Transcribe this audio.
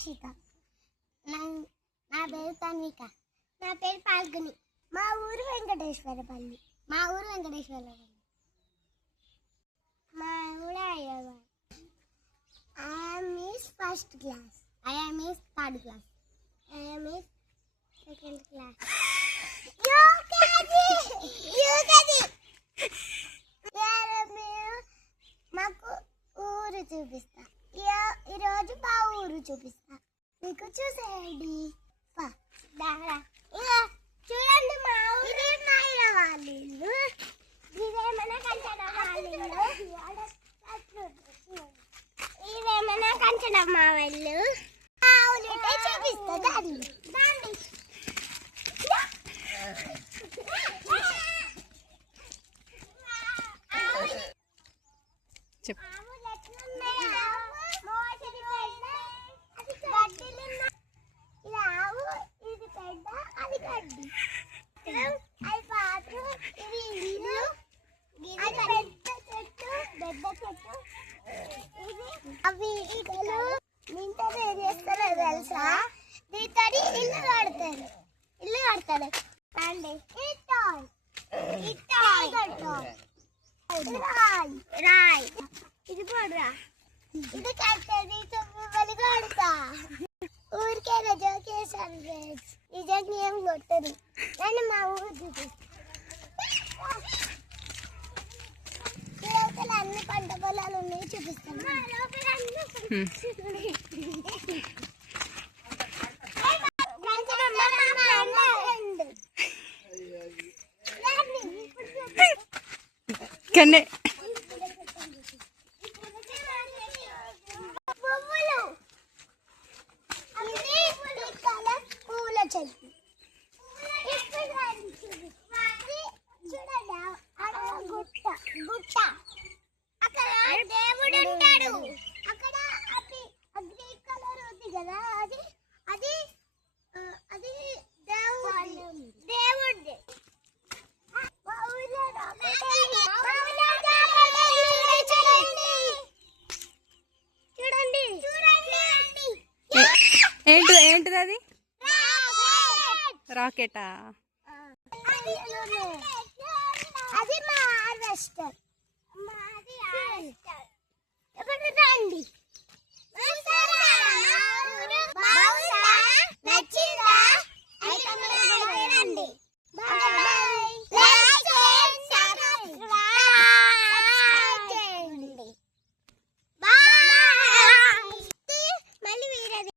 సాక్షిత. నా పేరు తన్విక. నా పేరు పాల్గొని. మా ఊరు వెంకటేశ్వరపల్లి. మా ఊరు Hyderabad. I am Miss First Class. I am Miss Third Class. I am Miss Second Class. మాకు ఊరు చూపిస్తా. ఈరోజు మా ఊరు చూపిస్తా మీకు. చూసేయండి. చూడండి మా ఊరు. వాళ్ళు ఇదేమన్నా కంచడమ్మా వాళ్ళు చూపిస్తా. దాన్ని అవి ఈగలు నింటది ఏం చేస్తారో తెలుసా? దీంతో ఇల్లు కడతారు అండి. రాయ్ ఇది పోడురా. ఇది కట్టేది తొమ్మిది కడతా. ఊరికైనా జోకేసాను ఫ్రెండ్స్. ఈ జోక్ ఏం కొట్టదు. కానీ మా ఊరు చూపిస్తాను. అన్ని పంట పొలాలు ఉన్నాయి చూపిస్తాను. కన్నే పూల చెట్టు చూడండి. గుట్ట అక్కడ దేవుడు ఉంటాడు. అక్కడ గ్రీన్ కలర్ ఉంది కదా, అది అది అది దేవుడిది. చూడండి ఏంటిది అది? రాకెటా? అది మా హార్వెస్టర్.